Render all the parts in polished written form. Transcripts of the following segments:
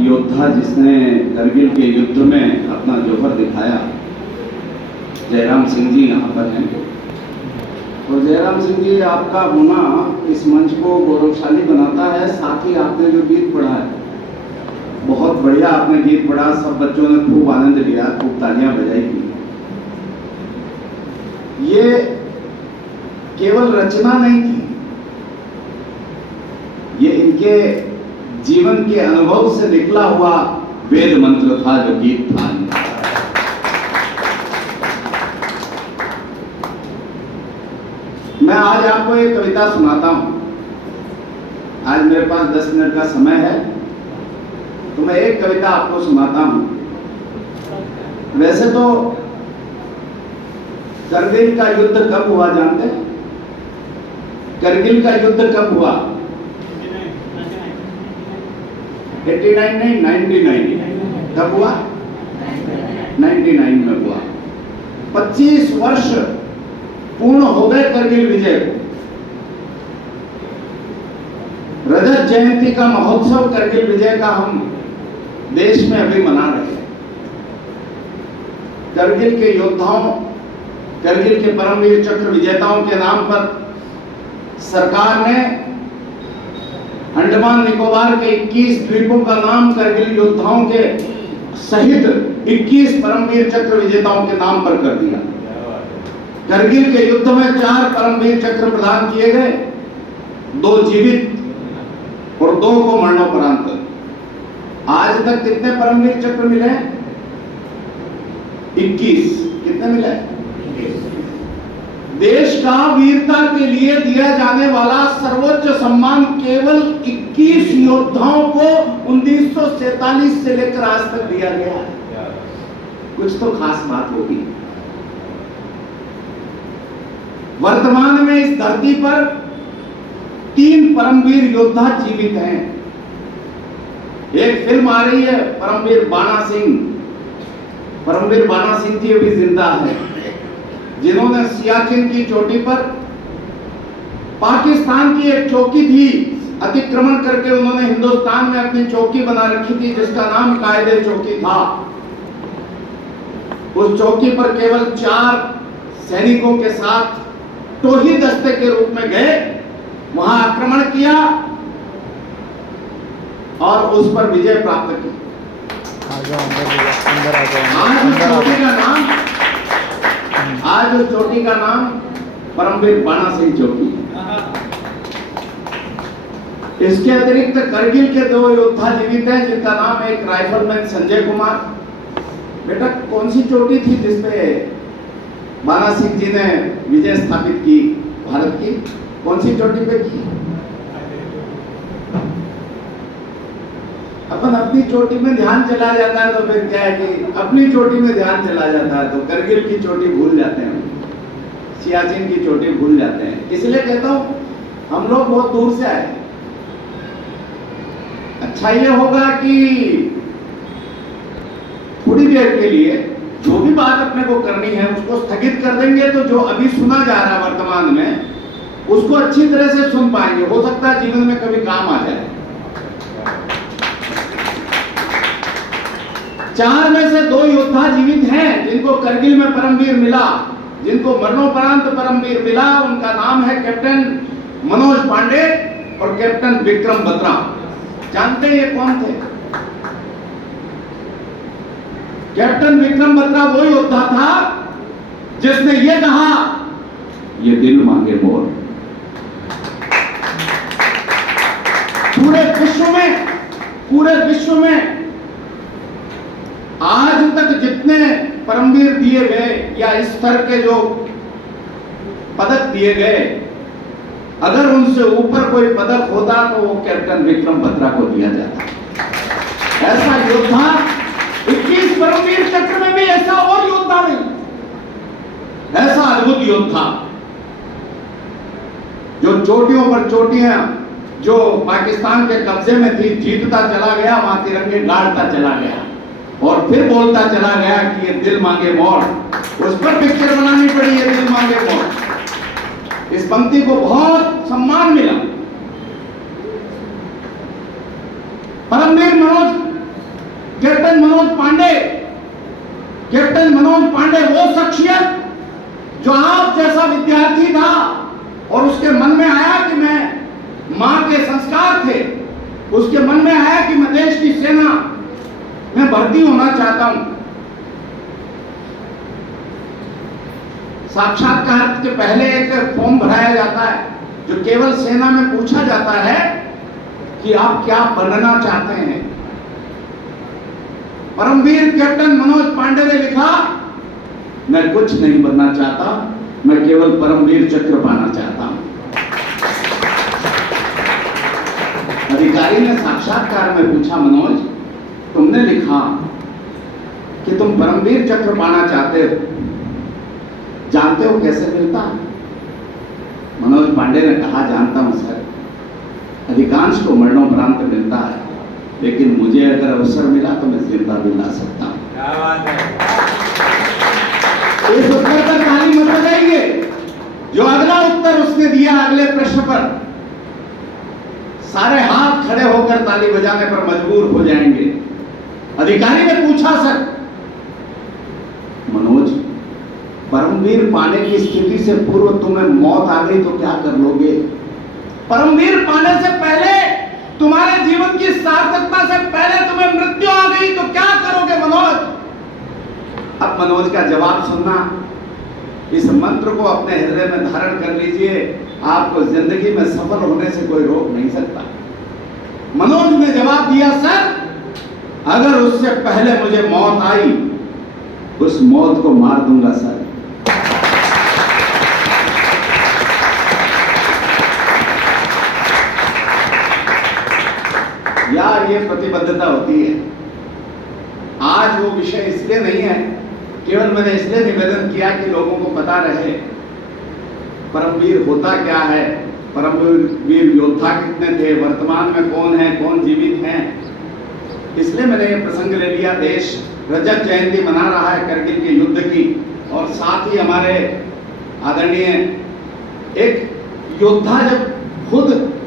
योद्धा जिसने करगिल के युद्ध में अपना जौहर दिखाया, जयराम सिंह जी यहाँ पर हैं। और जयराम सिंह जी, आपका होना इस मंच को गौरवशाली बनाता है। साथ ही आपने जो गीत पढ़ा है, बहुत बढ़िया आपने गीत पढ़ा। सब बच्चों ने खूब आनंद लिया, खूब तालियां बजाई थी। ये केवल रचना नहीं थी, ये इनके जीवन के अनुभव से निकला हुआ वेद मंत्र था, जो गीत था। मैं आज आपको एक कविता सुनाता हूं। आज मेरे पास 10 मिनट का समय है, तो मैं एक कविता आपको सुनाता हूं। वैसे तो करगिल का युद्ध कब हुआ जानते हैं? करगिल का युद्ध कब हुआ? 89 नहीं, 99। कब हुआ? 99 में हुआ। 25 वर्ष पूर्ण हो गए करगिल विजय को। रजत जयंती का महोत्सव करगिल विजय का हम देश में अभी मना रहे हैं। करगिल के योद्धाओं, करगिल के परमवीर चक्र विजेताओं के नाम पर सरकार ने अंडमान निकोबार के 21 द्वीपों का नाम करगिल योद्धाओं के सहित 21 परमवीर चक्र विजेताओं के नाम पर कर दिया। करगिल के युद्ध में 4 परमवीर चक्र प्रदान किए गए, 2 जीवित और 2 को मरणोपरांत। आज तक कितने परमवीर चक्र मिले? 21। कितने मिले? देश का वीरता के लिए दिया जाने वाला सर्वोच्च सम्मान केवल 21 योद्धाओं को 1947 से लेकर आज तक दिया गया है। कुछ तो खास बात होगी। वर्तमान में इस धरती पर 3 परमवीर योद्धा जीवित हैं। एक फिल्म आ रही है, परमवीर बाणा सिंह। परमवीर बाणा सिंह जी अभी जिंदा है, जिन्होंने सियाचिन की चोटी पर पाकिस्तान की एक चौकी थी, अतिक्रमण करके उन्होंने हिंदुस्तान में अपनी चौकी बना रखी थी, जिसका नाम कायदे चौकी था। उस चौकी पर केवल 4 सैनिकों के साथ टोही दस्ते के रूप में गए, वहां आक्रमण किया और उस पर विजय प्राप्त की। आज उस चोटी का नाम परमवीर बाणा सिंह चौकी। इसके अतिरिक्त करगिल के 2 योद्धा जीवित हैं, जिनका नाम है एक राइफलमैन संजय कुमार। बेटा, कौन सी चोटी थी जिसपे बाणा सिंह जी ने विजय स्थापित की भारत की? कौन सी चोटी पे की? अपन अपनी चोटी में ध्यान चला जाता है तो फिर क्या है कि अपनी चोटी में ध्यान चला जाता है तो करगिल की चोटी भूल जाते हैं, सियाचिन की चोटी भूल जाते हैं। इसलिए कहता हूं, हम लोग बहुत दूर से आए। अच्छा ये होगा कि थोड़ी देर के लिए जो भी बात अपने को करनी है उसको स्थगित कर देंगे, तो जो अभी सुना जा रहा है वर्तमान में, उसको अच्छी तरह से सुन पाएंगे। हो सकता है जीवन में कभी काम आ जाए। 4 में से 2 योद्धा जीवित हैं, जिनको करगिल में परमवीर मिला, जिनको मरणोपरांत परमवीर मिला। उनका नाम है कैप्टन मनोज पांडे और कैप्टन विक्रम बत्रा। जानते हैं ये कौन थे? कैप्टन विक्रम बत्रा वो योद्धा था जिसने ये कहा, ये दिल मांगे मोर। पूरे विश्व में आज तक जितने परमवीर दिए गए या इस स्तर के जो पदक दिए गए, अगर उनसे ऊपर कोई पदक होता तो वो कैप्टन विक्रम बत्रा को दिया जाता। ऐसा योद्धा 21 परमवीर चक्र में भी ऐसा और योद्धा नहीं, ऐसा अद्भुत योद्धा जो चोटियों पर चोटियां, जो पाकिस्तान के कब्जे में थी, जीतता चला गया, वहां तिरंगे गाड़ता चला गया और फिर बोलता चला गया कि ये दिल मांगे मोर। उस पर पिक्चर बनानी पड़ी, ये दिल मांगे मोर। इस पंक्ति को बहुत सम्मान मिला। परमवीर मनोज कैप्टन मनोज पांडे वो शख्सियत जो आप जैसा विद्यार्थी था और उसके मन में आया कि मैं मां के संस्कार थे, उसके मन में आया कि मैं देश की सेना में भर्ती होना चाहता हूं। साक्षात्कार के पहले एक फॉर्म भराया जाता है जो केवल सेना में पूछा जाता है कि आप क्या बनना चाहते हैं। परमवीर कैप्टन मनोज पांडे ने लिखा, मैं कुछ नहीं बनना चाहता, मैं केवल परमवीर चक्र पाना चाहता हूं। अधिकारी ने साक्षात्कार में पूछा, मनोज तुमने लिखा कि तुम परमवीर चक्र पाना चाहते हो, जानते हो कैसे मिलता है? मनोज पांडे ने कहा, जानता हूं सर, अधिकांश को मरणोपरांत मिलता है, लेकिन मुझे अगर अवसर मिला तो मैं जिंदा भी ला सकता हूं। इस उत्तर पर ताली मत बजाइए। जो अगला उत्तर उसने दिया अगले प्रश्न पर, सारे हाथ खड़े होकर ताली बजाने पर मजबूर हो जाएंगे। अधिकारी ने पूछा, सर मनोज, परमवीर पाने की स्थिति से पूर्व तुम्हें मौत आ गई तो क्या कर लोगे? परमवीर पाने से पहले, तुम्हारे जीवन की सार्थकता से पहले तुम्हें मृत्यु आ गई तो क्या करोगे मनोज? अब मनोज का जवाब सुनना, इस मंत्र को अपने हृदय में धारण कर लीजिए, आपको जिंदगी में सफल होने से कोई रोक नहीं सकता। मनोज ने जवाब दिया, सर अगर उससे पहले मुझे मौत आई, उस मौत को मार दूंगा सर। यार ये प्रतिबद्धता होती है। आज वो विषय इसलिए नहीं है, केवल मैंने इसलिए निवेदन किया कि लोगों को पता रहे परमवीर होता क्या है, परमवीर योद्धा कितने थे, वर्तमान में कौन है, कौन जीवित हैं। इसलिए मैंने ये प्रसंग ले लिया। देश रजत जयंती मना रहा है करगिल के युद्ध की, और साथ ही हमारे आदरणीय एक योद्धा जब खुद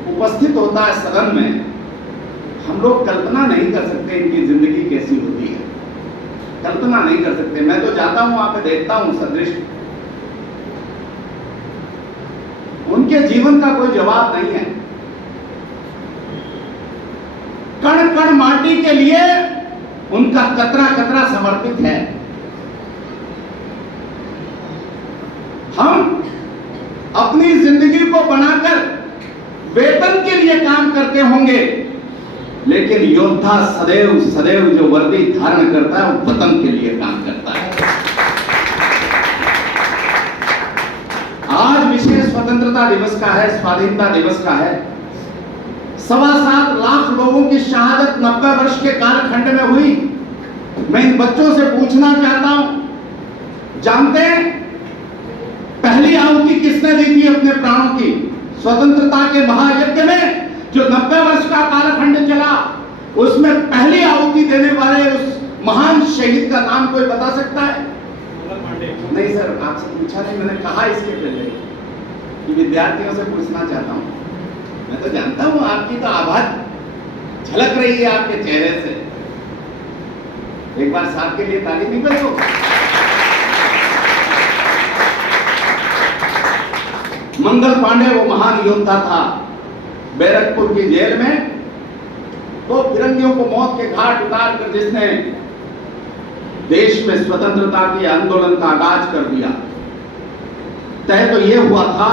उपस्थित होता है सदन में, हम लोग कल्पना नहीं कर सकते इनकी जिंदगी कैसी होती है, कल्पना नहीं कर सकते। मैं तो जाता हूं, वहां पे देखता हूं सदृश, उनके जीवन का कोई जवाब नहीं है। कण कण माटी के लिए उनका कतरा कतरा समर्पित है। हम अपनी जिंदगी को बनाकर वेतन के लिए काम करते होंगे, लेकिन योद्धा सदैव सदैव जो वर्दी धारण करता है वो वतन के लिए काम करता है। आज विशेष स्वतंत्रता दिवस का है, स्वाधीनता दिवस का है। 7.25 लाख लोगों की शहादत 90 वर्ष के कालखंड में हुई। मैं इन बच्चों से पूछना चाहता हूं, जानते हैं पहली आहुति किसने दी थी अपने प्राणों की? स्वतंत्रता के महायज्ञ में जो 90 वर्ष का कालखंड चला, उसमें पहली आहुति देने वाले उस महान शहीद का नाम कोई बता सकता है? नहीं सर, आपसे पूछा नहीं, मैंने कहा इसके पहले कि विद्यार्थियों से पूछना चाहता हूं। मैं तो जानता हूं आपकी तो आवाज झलक रही है आपके चेहरे से। एक बार साहब के लिए ताली नहीं बजाओ। मंगल पांडे वो महान योद्धा था। बैरकपुर की जेल में तो फिरंगियों को मौत के घाट उतार कर जिसने देश में स्वतंत्रता के आंदोलन का आगाज कर दिया। तय तो यह हुआ था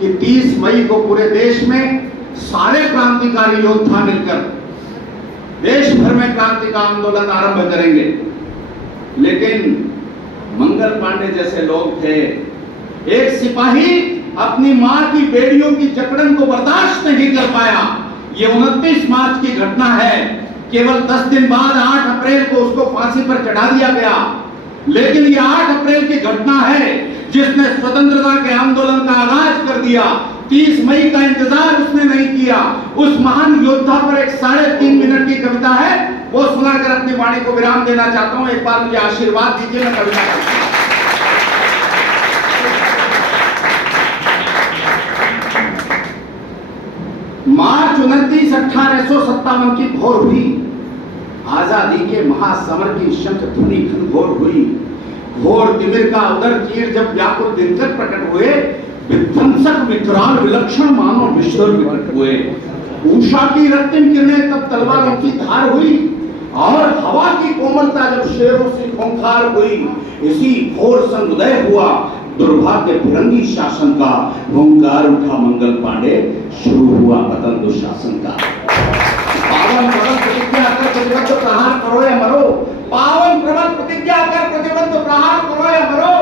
कि 30 मई को पूरे देश में सारे क्रांतिकारी योद्धा मिलकर देश भर में क्रांति का आंदोलन आरंभ करेंगे, लेकिन मंगल पांडे जैसे लोग थे, एक सिपाही अपनी मां की बेड़ियों की जकड़न को बर्दाश्त नहीं कर पाया। ये 29 मार्च की घटना है। केवल 10 दिन बाद 8 अप्रैल को उसको फांसी पर चढ़ा दिया गया, लेकिन ये 8 अप्रैल की घटना है जिसने स्वतंत्रता के आंदोलन का आगाज कर दिया। 30 मई का इंतजार उसने नहीं किया। उस महान योद्धा पर एक 3.5 मिनट की कविता है, वो सुनाकर अपनी वाणी को विराम देना चाहता हूं। एक बार मुझे आशीर्वाद दीजिए, मैं कविता करता हूं। मार्च 29, 1857 की भोर हुई। आजादी के महासमर की शंख ध्वनि घनघोर हुई। घोर तिमिर का उदर चीर जब व्याकुल दिनकर प्रकट हुए, विध्वंसक विकराल विलक्षण मानो विश्व विकट हुए। उषा की रक्तिम किरणें तब तलवारों की धार हुई, और हवा की कोमलता जब शेरों से खूंखार हुई। इसी घोर संगुदय हुआ दुर्भाग्य फिरंगी शासन का, हुंकार उठा मंगल पांडे, शुरू हुआ पतन दुशासन का। पावन प्रबल प्रतिज्ञा कर प्रतिबद्ध प्रहार करो या मरो, पावन प्रबल प्रतिज्ञा कर प्रतिबद्ध प्रहार करो या मरो।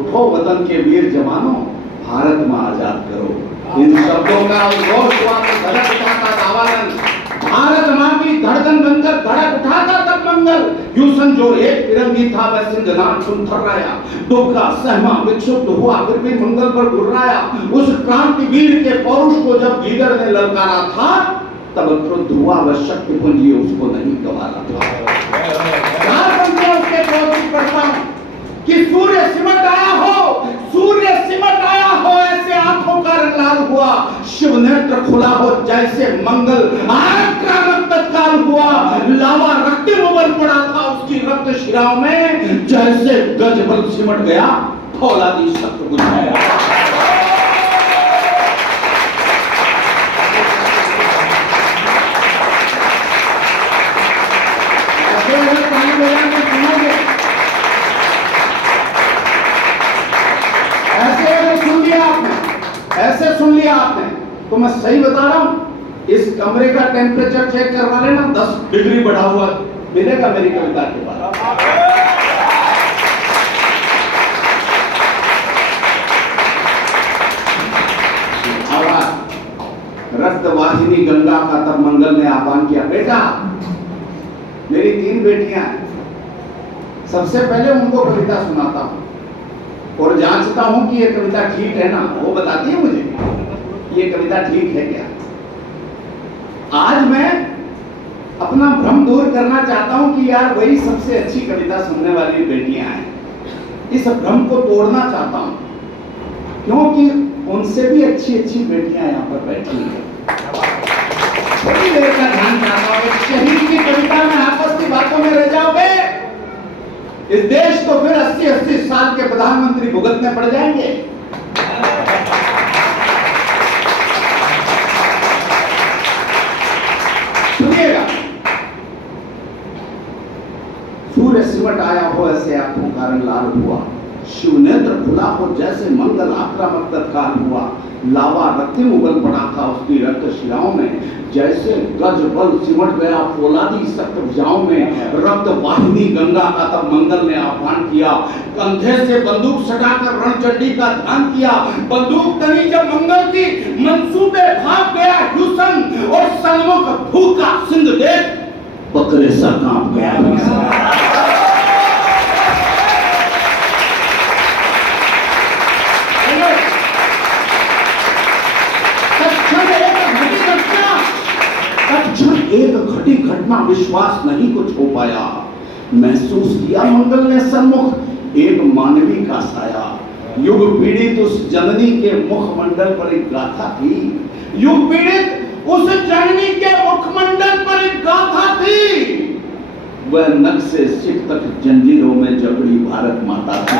उठो वतन के वीर जवानों, भारत मां आजाद करो। इन शब्दों का उद्घोष हुआ तो धड़क उठाता दावानल, भारत मां की धड़कन बनकर धड़क उठाता तब मंगल। यूसन जो एक फिरंगी था वह सिंहनाद सुन थर्राया, दुख का सहमा विक्षुब्ध हुआ फिर भी मंगल पर गुर्राया। उस क्रांति वीर के पौरुष को जब भीतर ने ललकारा था, तब क्रुद्ध हुआ वह शक्ति पुंजी उसको नहीं गवारा था। उसके क्रोध करता कि सूर्य सिमट आया हो, सूर्य सिमट आया हो, ऐसे आंखों का रंग लाल हुआ। शिव नेत्र खुला हो जैसे मंगल, आक्रामक तत्काल हुआ। लावा रक्तिम उबल पड़ा था उसकी रक्त शिराओं में, जैसे गजबल सिमट गया, फौलादी शब्द बुझाया। ऐसे सुन लिया आपने तो मैं सही बता रहा हूं, इस कमरे का टेम्परेचर चेक करवा लेना, 10 डिग्री बढ़ा हुआ मिलेगा मेरी कविता के बाद। रक्तवाहिनी गंगा का तब मंगल ने आह्वान किया, बेटा मेरी 3 बेटियां हैं, सबसे पहले उनको कविता सुनाता हूं और जांचता हूं कि ये कविता ठीक है ना। वो बताती है मुझे कि ये कविता ठीक है क्या। आज मैं अपना भ्रम दूर करना चाहता हूं कि यार वही सबसे अच्छी कविता सुनने वाली बेटियां हैं, इस भ्रम को तोड़ना चाहता हूं, क्योंकि उनसे भी अच्छी अच्छी बेटियां यहां पर बैठी हैं। थोड़ी देर का ध्यान चाहता हूं, शहीद की कविता में आपस की बातों में रह जाओगे, इस देश को फिर 80-80 साल के प्रधानमंत्री भुगतने पड़ जाएंगे। सुनिएगा, सूर्य सिमट आया हो ऐसे आंखों का रंग लाल हुआ। शिव नेत्र खुला हो जैसे मंगल, आक्रामक तत्काल हुआ। लावा रक्तिम उबल पड़ा था उसकी रक्त शिराओं में, जैसे गज बल सिमट गया फौलादी सख्त भुजाओं में। रक्त वाहिनी गंगा का तब मंगल ने आह्वान किया, कंधे से बंदूक सटाकर रणचंडी का ध्यान किया। बंदूक तनी जब मंगल की, मंसूबे भाग गया ह्यूसन, और सन्मुख भूखा सिंध देख बकरे सा कांप गया। एक घटी घटना विश्वास नहीं कुछ हो पाया, महसूस किया मंगल ने सन्मुख एक मानवी का साया। युग पीड़ित उस जननी के मुखमंडल पर एक गाथा थी, युग पीड़ित उस जननी के मुखमंडल पर एक गाथा थी। वह नख से सिर तक जंजीरों में जकड़ी भारत माता थी।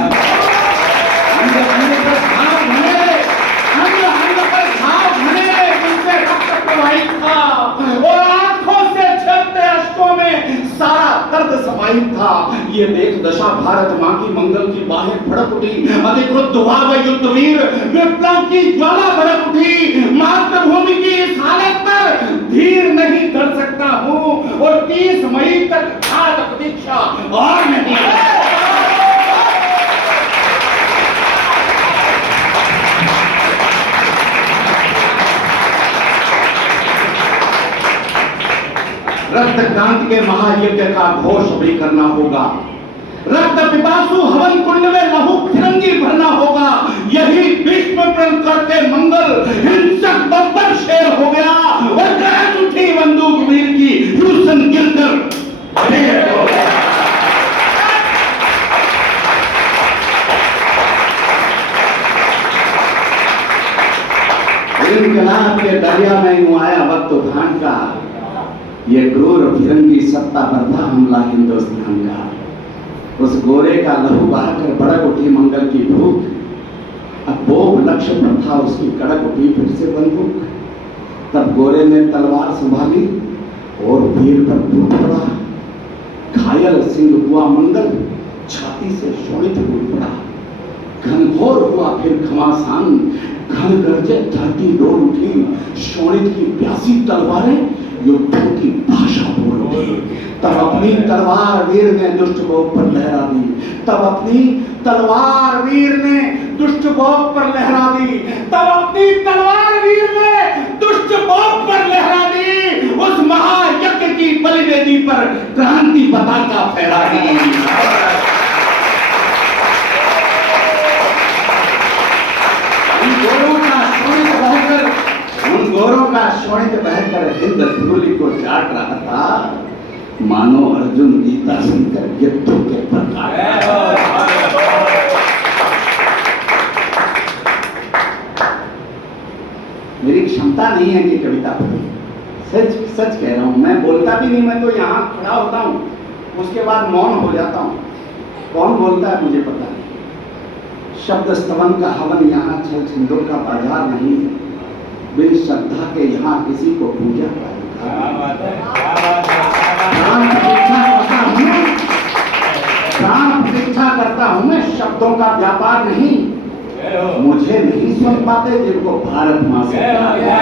सारा दर्द समाहित था। ये देख दशा भारत मां की मंगल की बाहें फड़क उठी। अधिकृत हुआ वह युद्धवीर, विप्लव की ज्वाला भड़क उठी। मातृभूमि की इस हालत पर धीर नहीं धर सकता हूं, और 30 मई तक घात प्रतीक्षा और नहीं है। रक्त क्रांति के महायज्ञ का घोष भी करना होगा। रक्त पिपासु हवन कुंड में लहू फिरंगी भरना होगा। यही भीष्म प्रण करके मंगल हिंसक बब्बर शेर हो गया, और गरज उठी बंदूक वीर की, ह्यूसन गिरकर ढेर हो गया। इनकलाब के दरिया में यूं आया वक्त तूफान का, ये क्रूर फिरंगी फिरंगी सत्ता पर था हमला हिंदुस्तान का। उस गोरे का लहू बहाकर भड़क उठी मंगल की भूख। अब वो लक्ष्य पर था उसकी कड़क उठी फिर से बंदूक। तब गोरे ने तलवार संभाली और वीर पर टूट पड़ा। घायल सिंह हुआ मंगल, छाती से शोणित टूट पड़ा। घनघोर हुआ फिर घमासान, घन गरजे धरती डोल उठी। शोणित की प्यासी तलवारें युद्धों की भाषा बोल उठी। तब अपनी तलवार वीर ने दुष्ट भोग पर लहरा दी। तब अपनी तलवार वीर ने दुष्ट भोग पर लहरा दी। तब अपनी तलवार वीर ने दुष्ट भोग पर लहरा दी। उस महायज्ञ की बलिवेदी पर क्रांति पताका फहरा दी। उन गोरों का शोणित बहकर हिंद धूलि को चाट रहा था, मानो अर्जुन गीता सुनकर युद्धों के प्रकार। मेरी क्षमता नहीं है कि कविता पढ़ूं, सच सच कह रहा हूं। मैं बोलता भी नहीं, मैं तो यहाँ खड़ा होता हूँ, उसके बाद मौन हो जाता हूँ। कौन बोलता है मुझे पता नहीं। शब्द स्तवन का हवन यहाँ छल छंदों का बाजार नहीं। बिन श्रद्धा के यहाँ किसी को पूजा का प्राण प्रतीक्षा करता हूं मैं, शब्दों का व्यापार नहीं। मुझे नहीं सुन पाते जिनको भारत मां से प्यार है।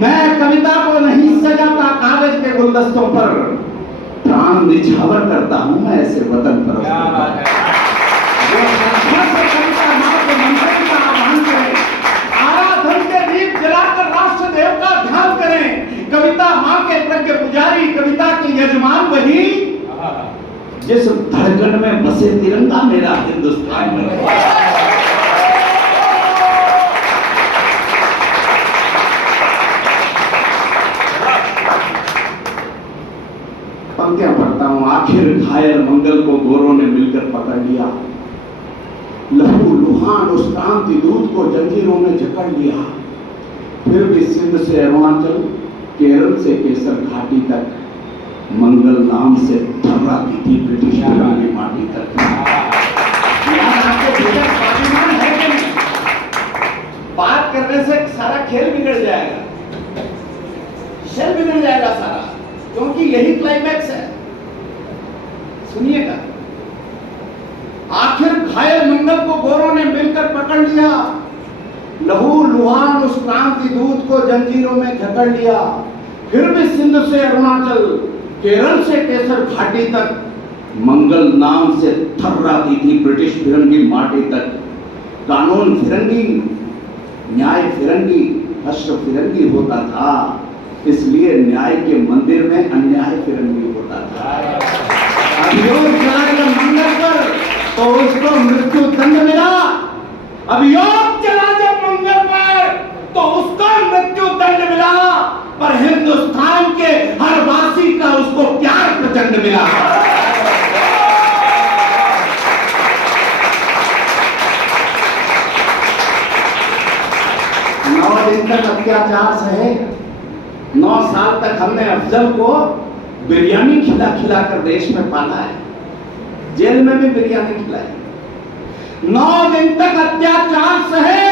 मैं कविता को नहीं सजाता कागज के गुलदस्तों पर। प्राण निछावर करता हूं मैं ऐसे वतन पर। आराधन के दीप जलाकर राष्ट्र देव का ध्यान करें। कविता मां के प्रज्ञ पुजारी, कविता के यजमान वही जिस धड़कन में बसे तिरंगा मेरा हिंदुस्तान में। पंक्तियां पढ़ता हूं। आखिर घायल मंगल को गोरों ने मिलकर पकड़ लिया। लहू लुहान उस क्रांति दूत को जंजीरों में जकड़ लिया। फिर भी सिंध से अरुणाचल, केरल से केसर घाटी तक मंगल नाम से थर्राती थी ब्रिटिश की माटी तक। बात करने से सारा खेल बिगड़ जाएगा, खेल बिगड़ जाएगा सारा, क्योंकि यही क्लाइमैक्स है। सुनिएगा। आखिर घायल मंगल को गोरों ने मिलकर पकड़ लिया। लहू लुहान उस क्रांति दूत को जंजीरों में जकड़ लिया। फिर भी सिंध से अरुणाचल, केरल से केसर घाटी तक मंगल नाम से थर्राती थी ब्रिटिश फिरंगी माटी तक। कानून फिरंगी, न्याय फिरंगी, हश्र फिरंगी होता था, इसलिए न्याय के मंदिर में अन्याय फिरंगी होता था। अभियोग चलाकर मंगल पर तो उसको मृत्यु दंड मिला। अभियोग चला जब मंगल पर तो उसको मृत्यु दंड मिला। पर हिंदुस्तान के हर वासी का उसको प्यार प्रचंड मिला। 9 दिन तक अत्याचार सहे। 9 साल तक हमने अफजल को बिरयानी खिला खिला कर देश में पाला है। जेल में भी बिरयानी खिलाई। 9 दिन तक अत्याचार सहे।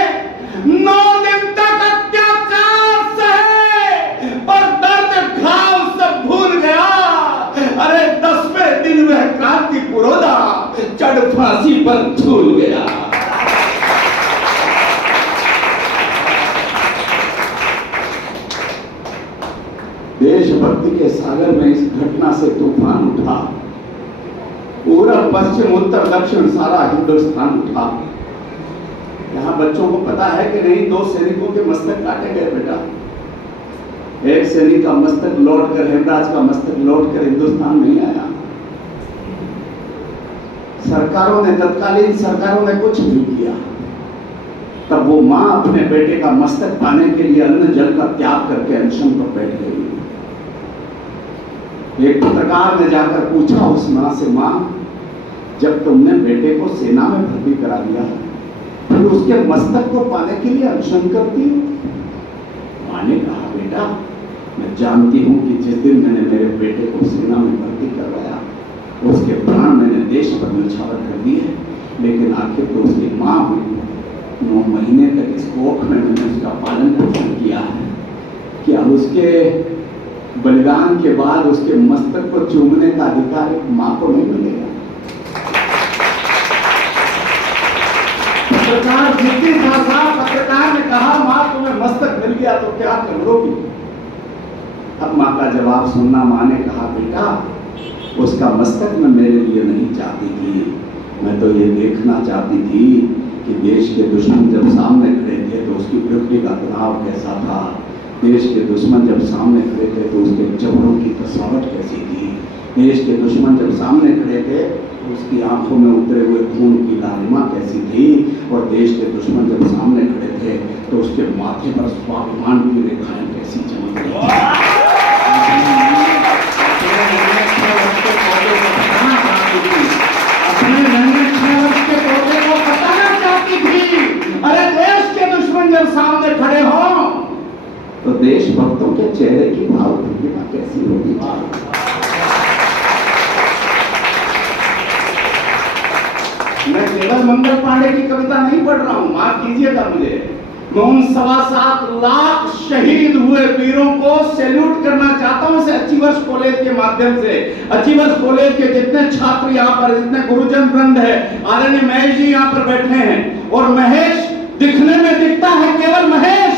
9 दिन तक अत्याचार सहे, पर दर्द घाव सब भूल गया। अरे 10वें दिन वह क्रांति पुरोधा चढ़ फांसी पर झूल गया। देशभक्ति के सागर में इस घटना से तूफान उठा। पूरब पश्चिम उत्तर दक्षिण सारा हिंदुस्तान उठा। यहाँ बच्चों को पता है कि नहीं, 2 सैनिकों के मस्तक काटे गए बेटा। एक सैनिक का मस्तक लौटकर, हेमराज का मस्तक लौटकर हिंदुस्तान नहीं आया। सरकारों ने, तत्कालीन सरकारों ने कुछ नहीं किया। तब वो मां अपने बेटे का मस्तक पाने के लिए अन्न जल का त्याग करके अनशन पर बैठ गई। एक पत्रकार ने जाकर पूछा उस मां से, मां जब तुमने बेटे को सेना में भर्ती करा दिया फिर उसके मस्तक को पाने के लिए अनशन करती हो। माँ ने कहा, बेटा मैं जानती हूँ कि जिस दिन मैंने मेरे बेटे को सेना में भर्ती करवाया उसके प्राण मैंने देश पर न्यौछावर कर दिए, लेकिन आखिर तो उसकी माँ हुई। 9 महीने तक इस कोख में मैंने उसका पालन पोषण किया है। क्या उसके बलिदान के बाद उसके मस्तक को चूमने का अधिकार एक माँ को नहीं मिलेगा? पत्रकार जिद्दी था, पत्रकार ने कहा, माँ तुम्हें मस्तक मिल गया तो क्या करोगी? अब माँ का जवाब सुनना। माँ ने कहा, बेटा उसका मस्तक मैं मेरे लिए नहीं चाहती थी, मैं तो ये देखना चाहती थी कि देश के दुश्मन जब सामने खड़े थे तो उसकी पृथ्वी का तनाव कैसा था, देश के दुश्मन जब सामने खड़े थे तो उसके जबड़ों की कसावट कैसी थी, देश के दुश्मन जब सामने खड़े थे तो उसकी आंखों में उतरे हुए खून की लालिमा कैसी थी, और देश के दुश्मन जब सामने खड़े थे तो उसके माथे पर स्वाभिमान की रेखाएं कैसी चमक रही थी। अपने नन्हे 6 वर्ष के पोते को बताना चाहती थी, अरे देश के दुश्मन जब सामने खड़े हो तो देशभक्तों के चेहरे की भाव प्रतिभा कैसी होगी। मैं केवल मंगल पांडे की कविता नहीं पढ़ रहा हूं, माफ कीजिएगा मुझे। मैं उन 7.25 लाख शहीद हुए वीरों को सैल्यूट करना चाहता हूं इस अचीवर्स कॉलेज के माध्यम से। अचीवर्स कॉलेज के जितने छात्र यहाँ पर, जितने गुरुजन वृंद है, आदरणीय महेश जी यहाँ पर बैठे हैं, और महेश दिखने में दिखता है केवल महेश,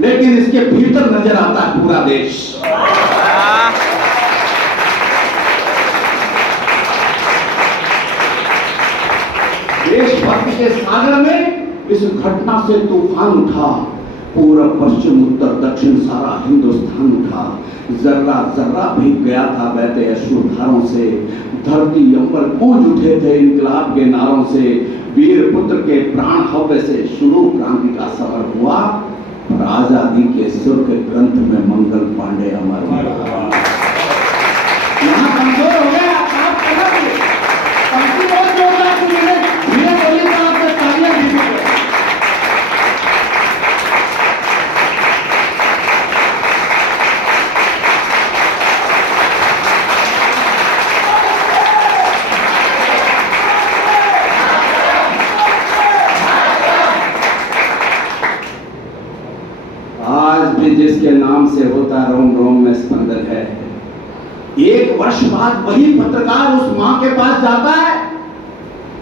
लेकिन इसके भीतर नजर आता है पूरा देश। देशभक्ति के सागर में इस घटना से तूफान उठा, पूरब पश्चिम उत्तर दक्षिण सारा हिंदुस्तान उठा, जर्रा जर्रा भीग गया था बहते अश्रुधारों से, धरती अंबर गूंज उठे थे इनकलाब के नारों से, वीर पुत्र के प्राण हव्य से शुरू क्रांति का समर हुआ, और आजादी के सुर के ग्रंथ में मंगल पांडे अमर हुआ। यहाँ कमजोर हो गया आप करोगे, पंक्ति बहुत जोरदार सुनिए, धीरे बोलिए तो आपसे तालियां दीजिए। आज भी जिसके नाम से होता रोम रोम में स्पंदन है, 1 वर्ष बाद वही पत्रकार उस मां के पास जाता है,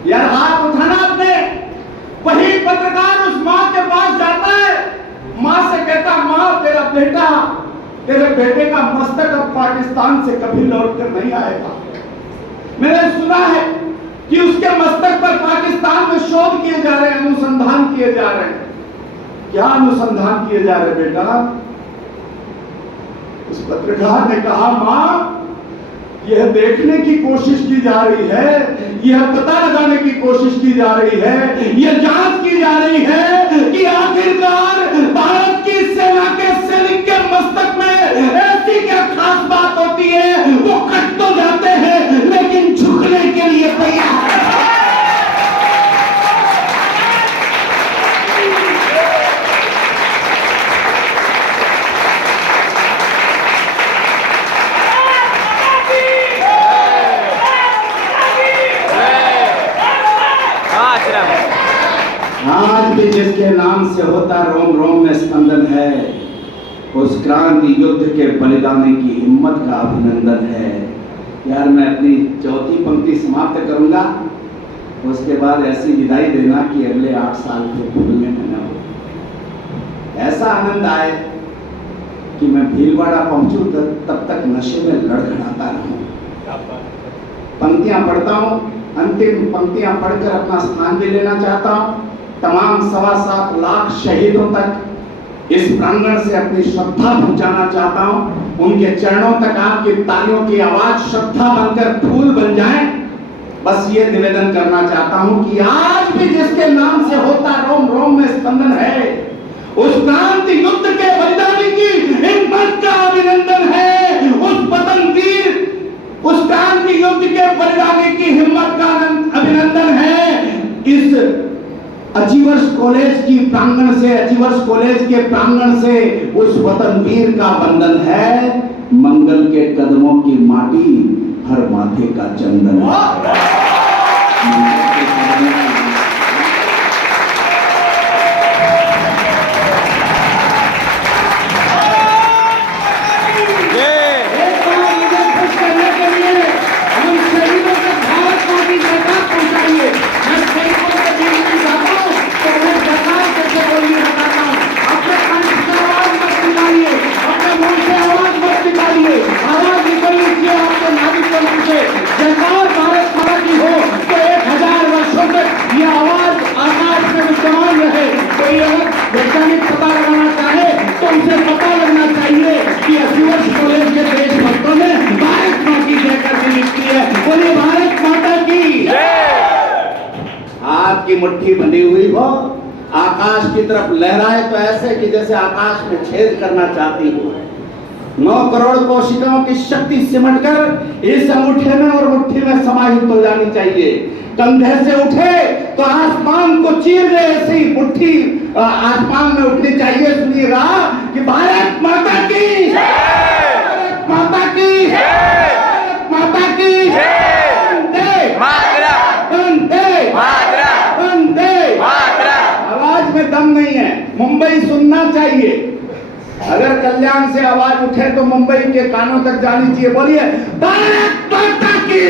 यार हाथ उठाना आपने, वही पत्रकार उस मां के पास जाता है, मां से कहता, मां तेरा बेटा, तेरे बेटे का मस्तक अब पाकिस्तान से कभी लौटकर नहीं आएगा। मैंने सुना है कि उसके मस्तक पर पाकिस्तान में शोध किए जा रहे हैं, अनुसंधान किए जा रहे हैं। क्या अनुसंधान किए जा रहे बेटा? उस पत्रकार ने कहा, मां यह देखने की कोशिश की जा रही है, यह पता लगाने की कोशिश की जा रही है, यह जांच की जा रही है कि आखिरकार भारत की सेना के सैनिक के मस्तक में ऐसी क्या खास बात होती है, वो कट तो जाते हैं लेकिन झुकने के लिए तैयार है। आज भी जिसके नाम से होता रोम रोम में स्पंदन है, उस क्रांति युद्ध के बलिदानी की हिम्मत का अभिनंदन है। यार मैं अपनी चौथी पंक्ति समाप्त करूंगा, उसके बाद ऐसी विदाई देना कि अगले 8 साल के भूलने में न हो। ऐसा आनंद आए कि मैं भीलवाड़ा पहुंचूं तब तक नशे में लड़खड़ाता रहूं। पंक्तियां पढ़ता हूं, अंतिम पंक्तियां पढ़कर अपना स्थान भी लेना चाहता हूं। तमाम 7.25 लाख शहीदों तक इस प्रांगण से अपनी श्रद्धा पहुंचाना चाहता हूं। उनके चरणों तक आपकी तालियों की आवाज श्रद्धा बनकर फूल बन जाए। बस ये निवेदन करना चाहता हूं कि आज भी जिसके नाम से होता रोम रोम में स्पंदन है, उस क्रांति युद्ध के बलिदानी की हिम्मत का अभिनंदन है। उस पतंगवीर, उस क्रांति युद्ध के बलिदानी की हिम्मत का अभिनंदन है। इस अचीवर्स कॉलेज की प्रांगण से, अचीवर्स कॉलेज के प्रांगण से उस वतन वीर का वंदन है। मंगल के कदमों की माटी, हर माथे का चंदन है। वैज्ञानिक पता लगाना चाहे तो उसे पता लगना चाहिए कि अचीवर्स कॉलेज के देशभक्तों ने भारत माँ की जय करके लिखी है। बोलिए भारत माता की हाथ की मुट्ठी बंधी हुई हो, आकाश की तरफ लहराए तो ऐसे कि जैसे आकाश में छेद करना चाहती हो। 9 करोड़ कोशिकाओं की शक्ति सिमट कर इस अंगूठे में और मुट्ठी में समाहित हो जानी चाहिए। कंधे से उठे तो आसमान को चीर दे, ऐसे ही मुट्ठी आसमान में उठनी चाहिए। सुनिएगा कि भारत माता की, भारत माता की, भारत माता की, वंदे मातरम, वंदे मातरम। आवाज में दम नहीं है, मुंबई सुनना चाहिए। अगर कल्याण से आवाज उठे तो मुंबई के कानों तक जानी चाहिए। बोलिए भारत माता की।